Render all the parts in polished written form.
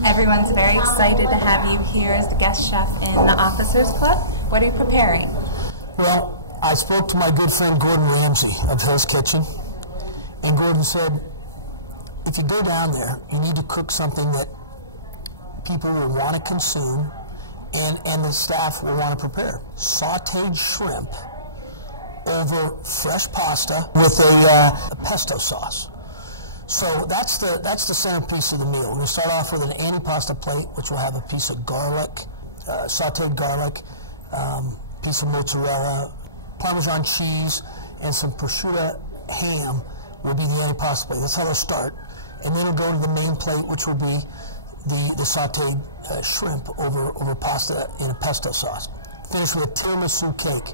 Everyone's very excited to have you here as the guest chef in the Officers Club. What are you preparing? Well, I spoke to my good friend Gordon Ramsay of Hill's Kitchen, and Gordon said, if you go down there, you need to cook something that people will want to consume and the staff will want to prepare. Sauteed shrimp over fresh pasta with a pesto sauce. So that's the centerpiece of the meal. We start off with an antipasto plate, which will have a piece of garlic, sauteed garlic, piece of mozzarella, Parmesan cheese, and some prosciutto ham will be the antipasto plate. That's how they'll start. And then we'll go to the main plate, which will be the sauteed shrimp over pasta in a pesto sauce. Finish with a tiramisu cake.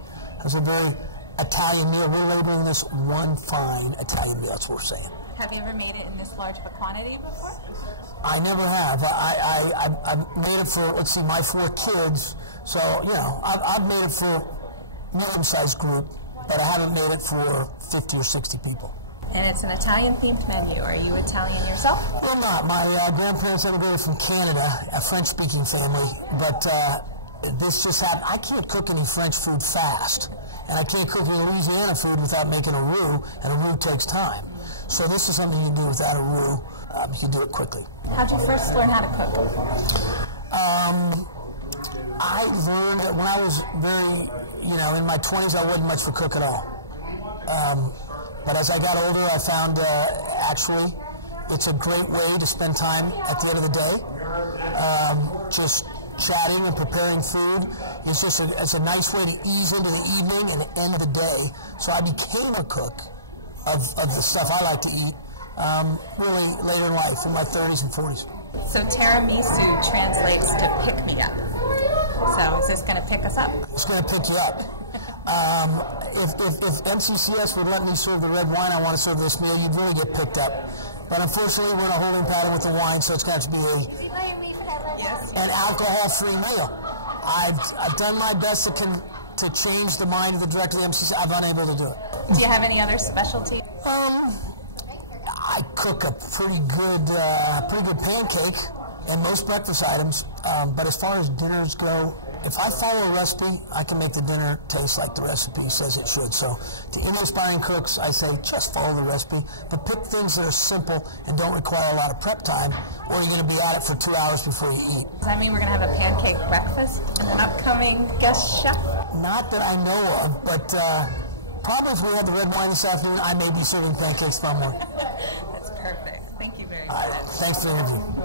It's a very Italian meal. We're labeling this one fine Italian meal. That's what we're saying. Have you ever made it in this large of a quantity before? I never have. I've made it for, let's see, my 4 kids. So, you know, I've made it for medium-sized group, but I haven't made it for 50 or 60 people. And it's an Italian-themed menu. Are you Italian yourself? Well, not. My grandparents immigrated from Canada, a French-speaking family, but this just happened. I can't cook any French food fast, and I can't cook any Louisiana food without making a roux, and a roux takes time. So this is something you can do without a roux. You can do it quickly. How'd you first learn how to cook? I learned that when I was in my 20s, I wasn't much for cook at all. But as I got older, I found actually it's a great way to spend time at the end of the day. Just chatting and preparing food. It's just it's a nice way to ease into the evening and the end of the day. So I became a cook of the stuff I like to eat really later in life, in my 30s and 40s. So tiramisu translates to pick me up. So is this going to pick us up? It's going to pick you up. If MCCS would let me serve the red wine I want to serve this meal, you'd really get picked up. But unfortunately, we're in a holding pattern with the wine, so it's got to be an alcohol-free meal. I've done my best to change the mind of the director of the MCCS. I'm unable to do it. Do you have any other specialty? I cook a pretty good pancake and most breakfast items. But as far as dinners go, if I follow a recipe, I can make the dinner taste like the recipe says it should. So to any aspiring cooks, I say just follow the recipe, but pick things that are simple and don't require a lot of prep time, or you're going to be at it for 2 hours before you eat. Does that mean we're going to have a pancake breakfast and an upcoming guest chef? Not that I know of, but probably if we had the red wine this afternoon, I may be serving pancakes somewhere. That's perfect. Thank you very much. All right. Thanks for the interview.